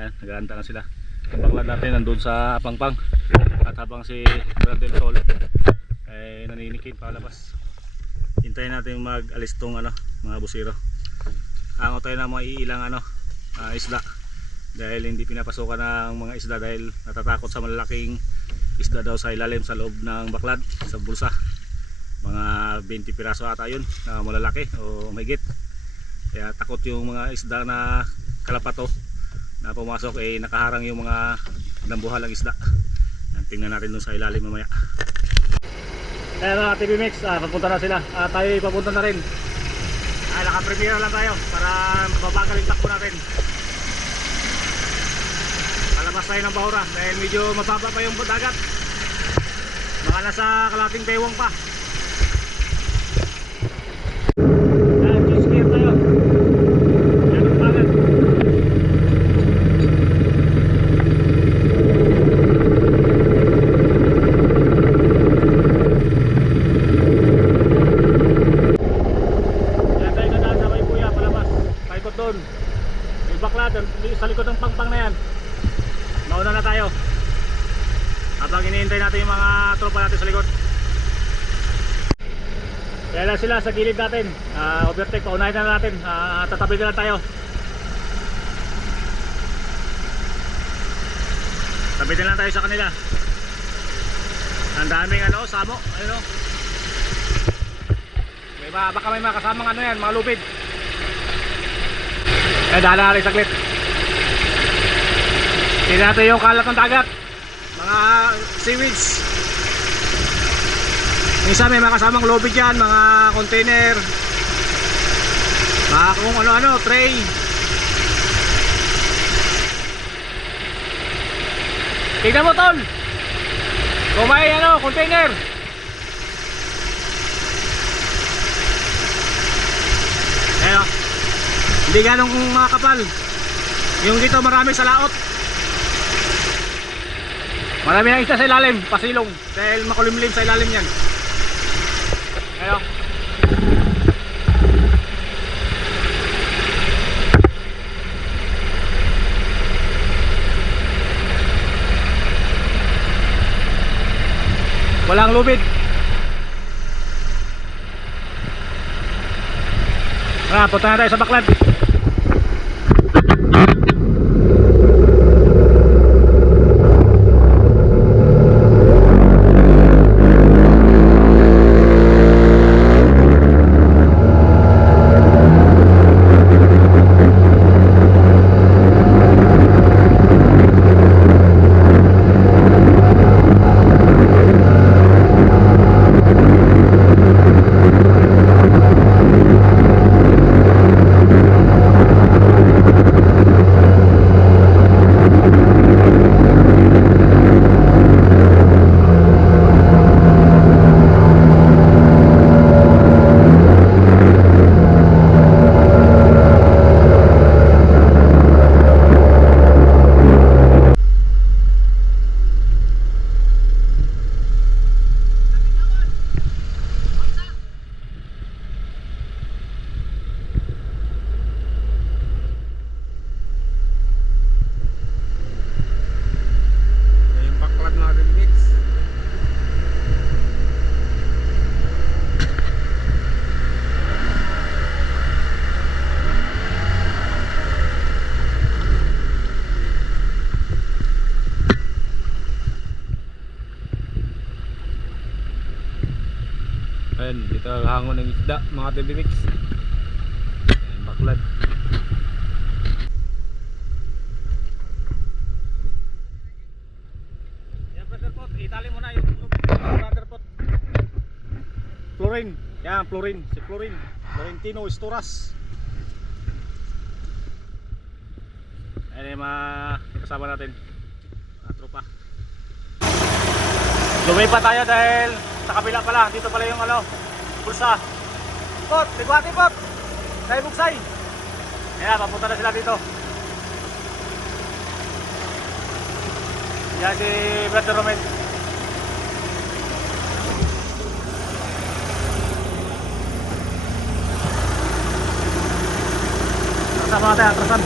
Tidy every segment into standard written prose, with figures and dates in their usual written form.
Ayan, nag-aanta na sila. Ang baklad natin nandun sa pangpang. At habang si Brother Sol ay naninikin palabas, hintayin natin mag-alis tong mga busiro. Hango tayo ng mga iilang isda, dahil hindi pinapasukan ng mga isda dahil natatakot sa malalaking isda daw sa ilalim sa loob ng baklad, sa bulsa. Mga 20 piraso ata yun na malalaki o mahigit. Kaya takot yung mga isda na kalapato na pumasok, nakaharang yung mga dambuhalang isda. Tingnan natin dun sa ilalim mamaya. Kaya mga TV Mix, papunta na sila. Tayo papunta na rin. Naka-premiere lang tayo para mababagal yung takbo natin. Palabas tayo ng Bahura dahil medyo mababa pa yung dagat. Baka nasa kalating baywang pa. Just clear tayo. Yan ang bagat. Yan tayo nadaan sa may buya palabas. Paikot doon. May baklad sa likod ng pangpang na yan. Mauna na tayo habang hinihintay natin yung mga tropa natin sa likod. Kaya na sila sa gilid natin. Overtake, paunahin na natin. Tatabi na lang tayo. Tabi na lang tayo sa kanila. Ang daming samo. Ayun o. Baka may mga kasamang yan, mga lupid. Dahan na rin saglit. Tingnan natin yung kalat ng dagat, mga seaweeds. Minsan may mga kasamang lobby dyan, mga container, mga kung ano-ano, tray. Tingnan mo tol, kung may container. Ayan o, hindi ganong makapal. Yung dito marami sa laot. Marami na isda sa ilalim, pasilong, dahil makulimlim sa ilalim yan. Ayo. Walang lubid. Punta na tayo sa baklad. Ayan, dito hangon ng isda mga TV Mix. Ayan, baklad. Yan, brother pot, itali mo na yung brother pot. Chlorine, yan, chlorine, si chlorine, Florentino Estoras. Ayan yung mga kasama natin, mga tropa. Lumipat tayo dahil sa kabila pala, dito pala yung bulsa. Pot, ligwati pot. Tayo buksay. Ayan, papunta na sila dito. Yan si Brother Romel. Atrasan mga tayo, atrasan.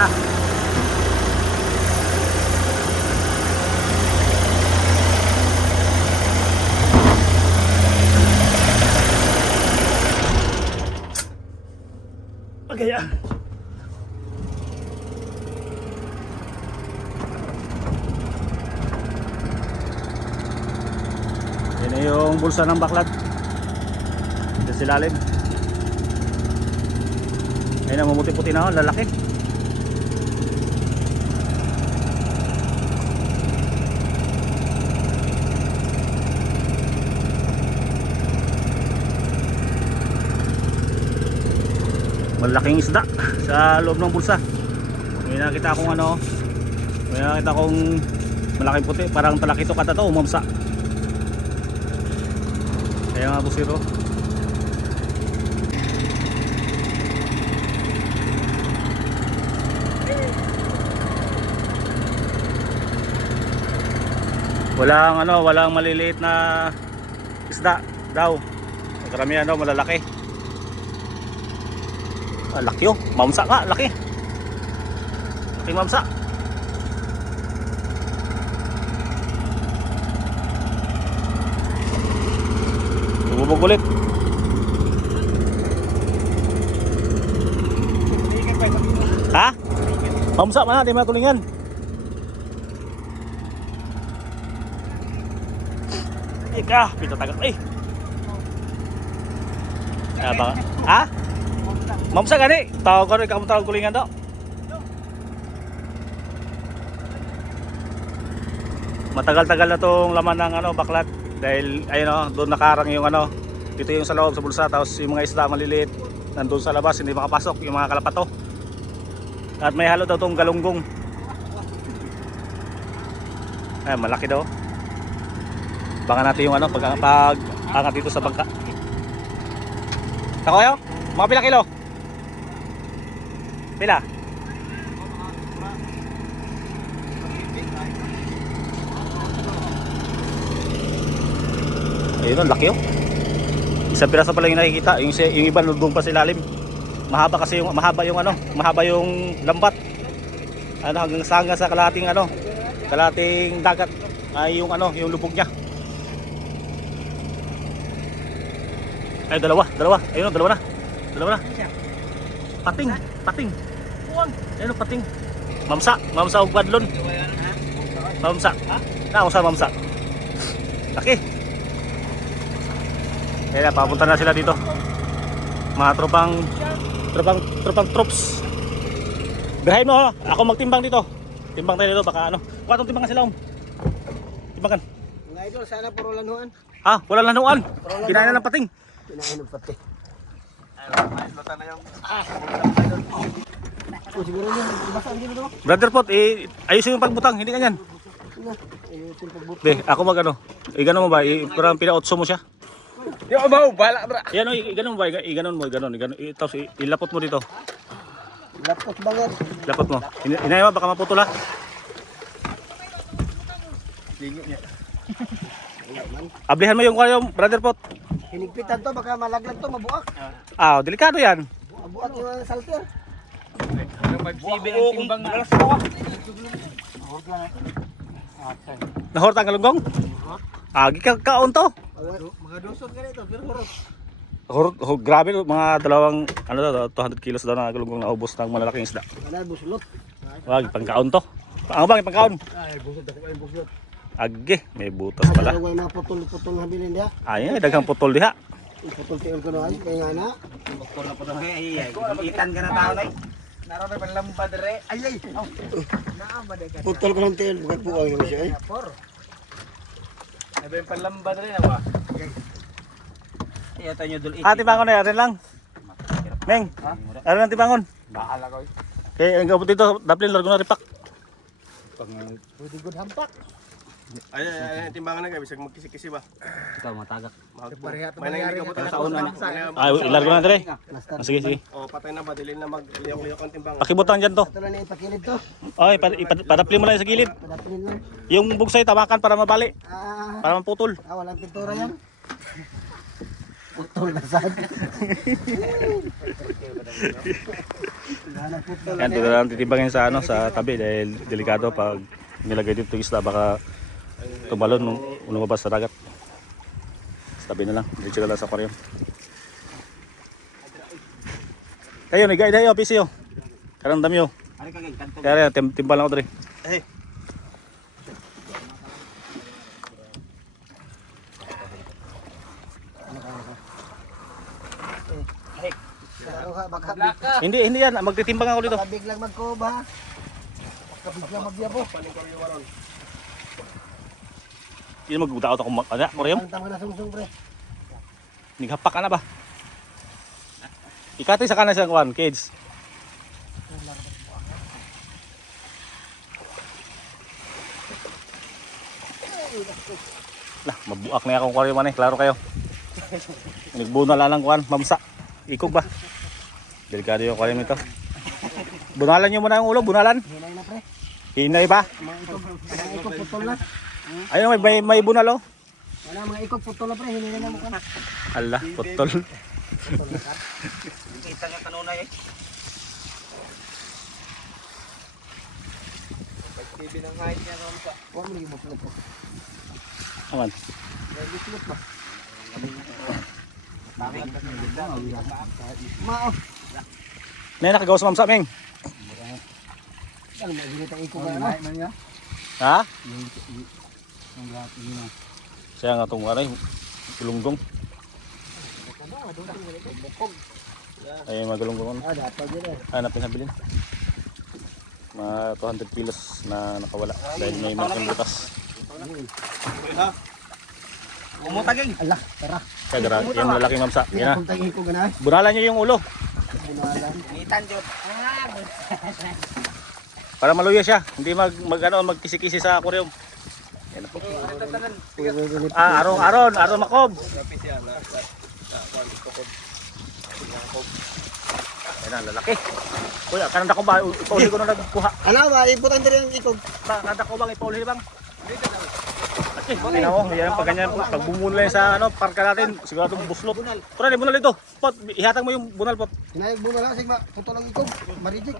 na. Okay, ya. Yan na yung bulsa ng baklad. Diyan sa ilalim. Ayun na, mamuti-puti na, lalaki. Malaking isda sa loob ng bulsa. May nakita akong ano, may nakita akong malaking puti, parang talakito kata to, umamsa. Kaya nga busiro. Walang ano, walang maliliit na isda daw. Karamihan daw malalaki. Ah, laki oh, mamsa ka, laki. Laki mamsa. Bubog ulit. Ha? Mamsa mana, di matulingan. Ika, pito tagak eh. Ah, baka. Ha? Mamsa gani, tawag ko rin kamu kulingan daw. Matagal-tagal na tong laman ng ano, baklat dahil ayun oh, doon nakarang yung ano, dito yung sa loob sa bulsa, tapos yung mga isda maliliit nandoon sa labas, hindi makapasok yung mga kalapato. At may halo daw tong galunggong. Ay, malaki daw. Baka natin yung ano, pag angat dito sa bangka. Tako kayo? Mga pila kilo? Pila? Ayun, laki oh. Isang piraso pa lang yung nakikita, yung iba doon pa sa ilalim. Mahaba kasi yung mahaba yung lambat. Ano hanggang sa kalahating ano, kalahating dagat ay yung ano, yung lubog niya. Ay, dalawa. Ayun, dalawa na. Pating. Ayun, pating. Mamsa og badlon. Mamsa. Na usa mamsa. Laki. Kaya papunta na sila dito. Mga tropang troops. Birahin mo, ako magtimbang dito. Timbang tayo dito, baka ano. Kuha itong timbangan sila. Timbangan. Mga idol, sana puro lanuan. Ha, wala lanuan. Kinain na ng pating. Kinain ng pati. Lutan na yung O siguro yun, basa dito to. Brother Pot, ayusin yung pagbutang, hindi ganyan. Be, ako mag ano. Igano mo ba? Parang pina-otso mo siya. yung abaw, bala bra. Yan o, igano mo ba? Iganon mo. Tapos ilapot mo dito. Lapot banget. Lapot mo. Inay mo, baka maputol ha. Lingo niya. Ablihan mo yung Brother Pot. Hinigpitan to, baka malaglag to, mabuak. Ah, delikado yan. Mabuak yung salter. Yung 5-7 ang timbang na. Nahorta ang galunggong? Agi ka kaon to. Mga dusot ka nito, pero Horot, grabe, mga dalawang, 200 kilos daw na galunggong na ubos ng malalaking isda. Wala, buslot. Wag, pangkaon to. Ano bang pangkaon? Ay, busot ako ay busot. Agi, may butas pala. Ay, mga putol-putol na habilin diha. Ay, daghang putol diha. Putol tiol ko na ay, kaya nga na. Putol na putol. Ikan ka na tao na eh. Naroon na panlamba dere. Ay. Naama de ka. Putol ko ng tiol, bukat buang naman siya eh. Ay ba yung panlamba dere na ba? Iya tayo dul Ah, timbangon na yan lang. Meng, ano lang timbangon? Baala ko. Kaya ang gabot dito, daplin largo na ripak. Pwede good hampak. Ay, timbangan na kayo, bisag magkisi-kisi ba? Ikaw matagak. May nangyari ka po Sa taon na. Ay, ilargo na dire. Sige. O, patay na ba? Dilin na mag-liyok-liyok ang timbangan. Pakibutang dyan to. Ito lang na ipakilid to. Ay, padaplin mo lang sa gilid. Padapilin lang. Yung bugsay tawakan para mabali, Ah, para maputol. walang pintura yan. Putol na sad. Putol. Yan, ito lang titibangin sa ano, sa tabi dahil delikado pag nilagay dito yung isda baka tumalon nung lumabas sa dagat. Sa tabi na lang, diretso na lang sa aquarium. Kayo ni guide ayo PC yo. Karang dami yo. Ari kagay kanto. Kaya timbal lang ako diri. Eh. Ano ka baka Hindi yan, magtitimbang ako dito. biglang magkob ha. Baka biglang magyabo. Hindi magbuta ako kung aquarium. Ang tama na sungsung pre. Nighapak ka na ba? Ikati sa kanan siyang kuan, kids. Lah, mabuak na akong aquarium man eh, klaro kayo. Nagbuno na lang kuan, mamsa. Ikog ba? Delikado yung aquarium nito. Bunalan nyo muna yung ulo, bunalan. Hinay na pre. Hinay ba? Mga ikog putol na. Ayun, may bunal oh. Wala mga ikog putol na pre. Hinay na mo kan. Ala, putol. Kita nga kanunay eh. Pag-TV ng height niya ron sa. Huwag mo yung muslot ko. Aman. May muslot ba? Mao. May nakagawa sa mamsa, Ming. Ano mo ginita ikog na. Ha? Siya nga itong aray, gulunggong. Ay, magulunggong. Ah, dapat yun eh. Hanapin sa bilin. Mga 200 kilos na nakawala dahil may malaking butas. Umutaging. Ala, tara. Kaya gara, yan malaking mamsa. Hindi Yan na. akong tagin ikog na eh. Bunalan nyo yung ulo Bunalan. Nitan jud. para maluya siya. Hindi magkisi-kisi sa aquarium. Yan na po. Aron makob. Yan na, lalaki. Kuya, kananda ko ba? Ipauli ko na nagkuha. Ano ba? Iputan din yung ikog. Kananda ko bang ipauli bang? Okay, tingnan mo, yan pag ganyan, pag bumula yan sa ano, parka natin, siguradong buslot. Tara, bunal ito. Pot, ihatag mo yung bunal, pot. Hinayag muna lang, sigma. Putol ang ikog. Marijik.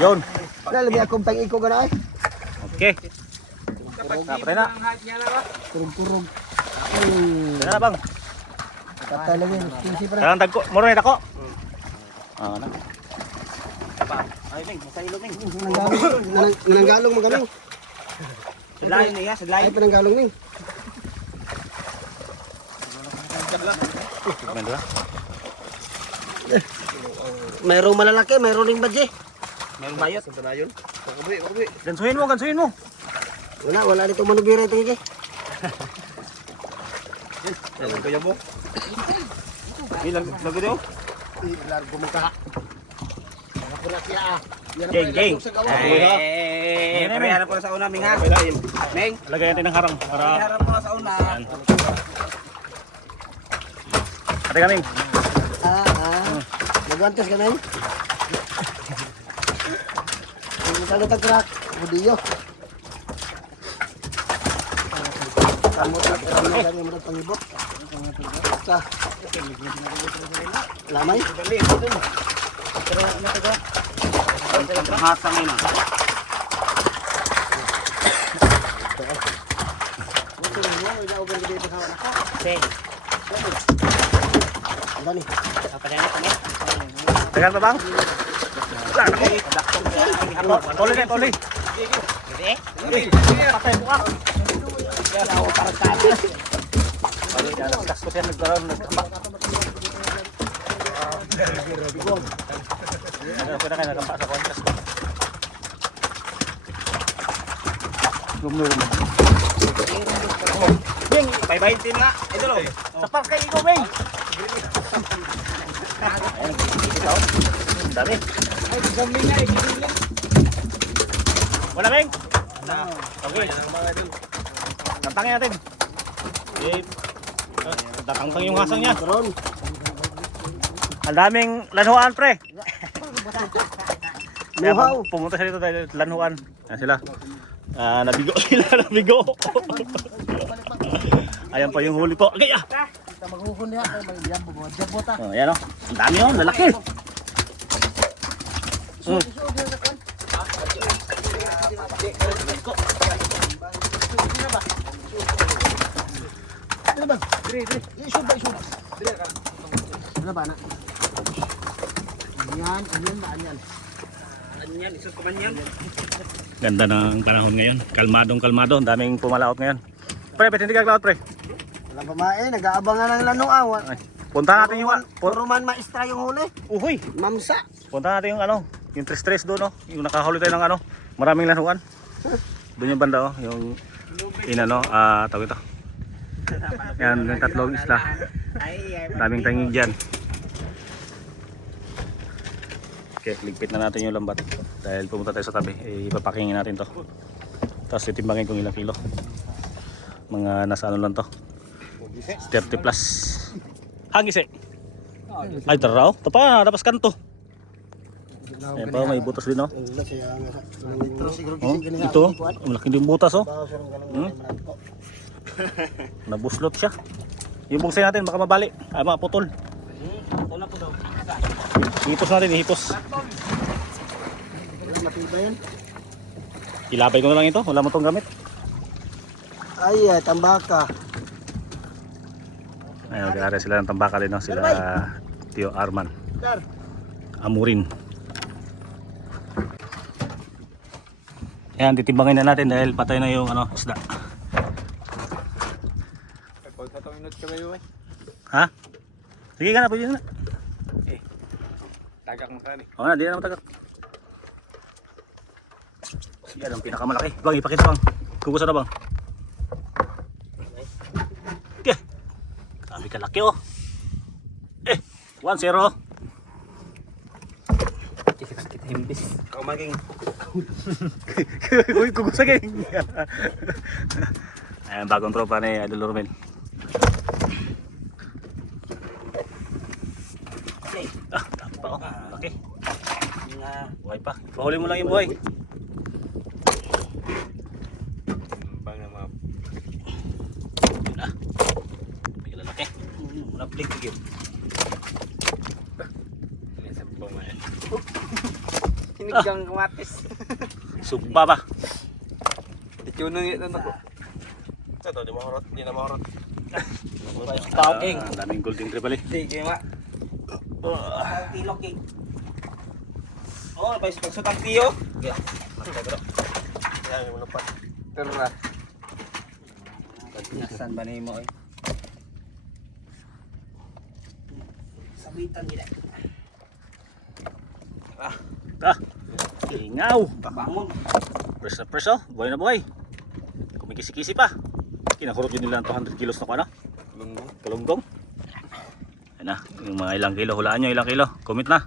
Yun. Wala, labi akong tang ikog na eh. Okay. Tapos na. Kurog-kurog. Tara na bang. Tatalawin. Kinsi pre. Karang tagko, moro na ako. Ah, na. Ay ning, sa ilog ning. Nananggalong mo kami. Sadlayon niya, Ay, sadlayon. pananggalong ning. Ganda. Mayroong malalaki, mayroong ring badje. Meron bayot. Sadlayon. Gansuhin mo. Wala dito manubira ito hindi. Yan kaya mo. Bilang lago daw. Largo mo ka. Ako na siya ah. Geng. Pre, harap ko na sa una, Ming ha. Ming, Lagay natin ng harang para harap ko na sa una. ate kaming. Nagwantes ka na yun. Masyado tagkrak. Budiyo. Kamot na lang yung mga pangibot. Sa. Lamay. Hasang ina. Dali. Tagal pa bang? Toli. Patay buka. Gas ko siya nagkaroon nagkambak. Pwede kayo nagkambak sa kontas ko. Lumulong. Ming, 520 nga. Ito lo. Sa park kayo ikaw, Beng! Ayun, ito. Ang dami. Ay, gambling nga, gambling. Wala, Beng? Okay. Tantangin natin. Eh, tatangtang yung hasang niya. Ang daming lanhuan, pre. Kaya Luhaw. pumunta siya dito dahil lanhuan. Yan sila. Nabigo sila, nabigo. Ayan pa yung huli po. Okay, Kita maghuhon niya, kaya mag-iyam po, jabot ah. Oh, ayan o. Ang dami o, lalaki. Isuod niya na kan. Ano ba? Isuod ba, isuod? Ano ba na? Yan, yan. Anyan, isang kumanyan. Ganda ng panahon ngayon. Kalmadong-kalmado. Ang daming pumalaot ngayon. Pre, ba't hindi ka laot, pre? Wala pa mae, nag-aabangan ng lanuang. Ay, punta natin yung... Puro man maestra yung huli. Uhoy! Mamsa. Punta natin yung ano, yung tres doon, no? Yung nakahuli tayo ng ano, maraming lanuan. Doon yung banda, oh, yung inano, tawag ito. Yan, yung tatlong isla. Daming tanging dyan. Okay, ligpit na natin yung lambat. Dahil pumunta tayo sa tabi, ipapakingin natin to. Tapos titimbangin kung ilang kilo. Mga nasa ano lang to. 30 plus. Hangis eh. Ay, taraw. Tapa, dapas kanto. Ayan pa, may butas din, oh. Oh, ito, malaki din butas, oh. Nabuslot siya. Yung bungsay natin, baka mabali. Ay, maputol. Hipos natin, hipos. Ilabay ko na lang ito, wala mo itong gamit. Ay, tambaka. Ayun, nag-aaral sila ng tambaka din, no? Sila Tio Arman. Amurin. Ayan, titimbangin na natin dahil patay na yung ano, isda. Ha? Sige ka na, pwede na. Tagak mo tali. Oo na, di na matagak. Yan ang pinakamalaki. Bang, ipakita bang. Kukusa na bang. Okay. Grabe kalaki, oh. 1-0. Kita himbis. Kau maging. Uy, kukusa kayo. Ayan, bagong tropa ni Idol Romel. Dami pa, oh. Laki. Buhay pa. Pahuli mo lang yung buhay. May lalaki. Malaplig bigyan. Kinigang kamatis. Sugba ba? Itunong ito na ko. Ito, di na mahorot. Bawking. Daming golden tribal eh. Sige ma. Tilok king. Oh, napais pagsutang tiyo. Ya. Yan, yung lupa. Tara. Nasan ba nimo eh? Sabitan nila. Ingaw. Bangon. Press na press, oh. Buhay na buhay. Kumikisi-kisi pa. Kinakurot yun nila 200 kilos na ko, ano? Kalunggong. Ayan na, yung mga ilang kilo. Hulaan nyo ilang kilo. Comment na.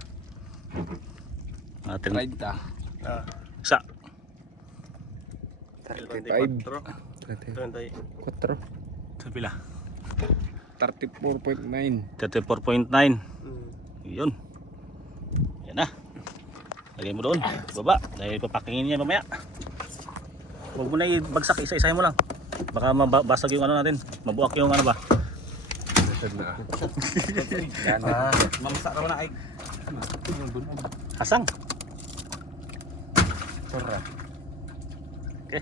Atin. Isa. 35. 34. Sa pila? 34.9. 34.9. Yun. Yan na. Lagay mo doon. Baba. Dahil papakingin niya mamaya. Huwag mo na ibagsak. Isa-isahin mo lang. Baka mabasag yung ano natin. Mabuak yung ano ba. Mamsa raw na ay. Hasang. Tara. Okay.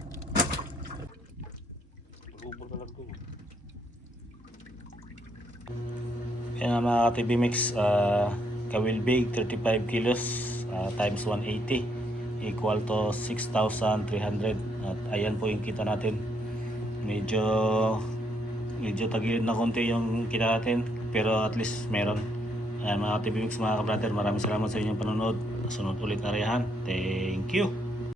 Yan ang mga TV Mix. Kawilbig 35 kilos times 180 equal to 6,300. At ayan po yung kita natin. Medyo tagilid na konti yung kita natin, pero at least meron. Ayan mga TV Mix, mga kabrater, maraming salamat sa inyong panonood. Sunod ulit na riyahan. Thank you.